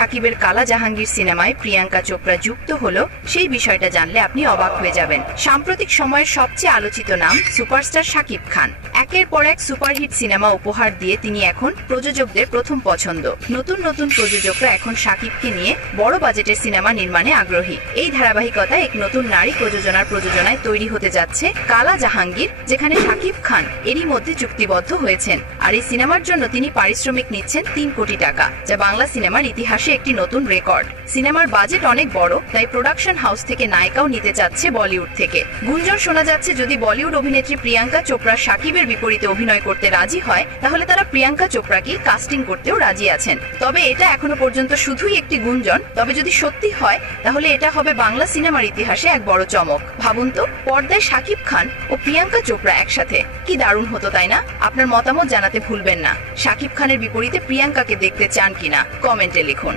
শাকিবের কালা জাহাঙ্গীর সিনেমায় প্রিয়াঙ্কা চোপড়া যুক্ত হলো সেই বিষয়টা জানলে আপনি অবাক হয়ে যাবেন। সাম্প্রতিক সময়ের সবচেয়ে আলোচিত নাম সুপারস্টার শাকিব খান। একের পর এক সুপারহিট সিনেমা উপহার দিয়ে তিনি এখন প্রযোজকদের প্রথম পছন্দ। নতুন নতুন প্রযোজকরা এখন শাকিবকে নিয়ে বড় বাজেটের সিনেমা নির্মাণে আগ্রহী। এই ধারাবাহিকতায় এক নতুন নারী প্রযোজনায় তৈরি হতে যাচ্ছে কালা জাহাঙ্গীর, যেখানে শাকিব খান এরই মধ্যে চুক্তিবদ্ধ হয়েছেন। আর এই সিনেমার জন্য তিনি পারিশ্রমিক নিচ্ছেন 3 কোটি টাকা, যা বাংলা সিনেমার ইতিহাসে একটি নতুন রেকর্ড। সিনেমার বাজেট অনেক বড়, তাই প্রোডাকশন হাউস থেকে নায়িকাও নিতে চাচ্ছে বলিউড থেকে। গুঞ্জন শোনা যাচ্ছে যদি বলিউড অভিনেত্রী প্রিয়াঙ্কা চোপড়া শাকিবের বিপরীতে অভিনয় করতে রাজি হয়, তাহলে তারা প্রিয়াঙ্কা চোপড়াকে কাস্টিং করতেও রাজি আছেন। তবে এটা এখনো পর্যন্ত শুধুই একটি গুঞ্জন। তবে যদি সত্যি হয়, তাহলে এটা হবে বাংলা সিনেমার ইতিহাসে এক বড় চমক। ভাবুন তো, পর্দায় শাকিব খান ও প্রিয়াঙ্কা চোপড়া একসাথে, কি দারুণ হতো, তাই না? আপনার মতামত জানাতে ভুলবেন না। শাকিব খানের বিপরীতে প্রিয়াঙ্কাকে দেখতে চান কিনা কমেন্টে লিখুন।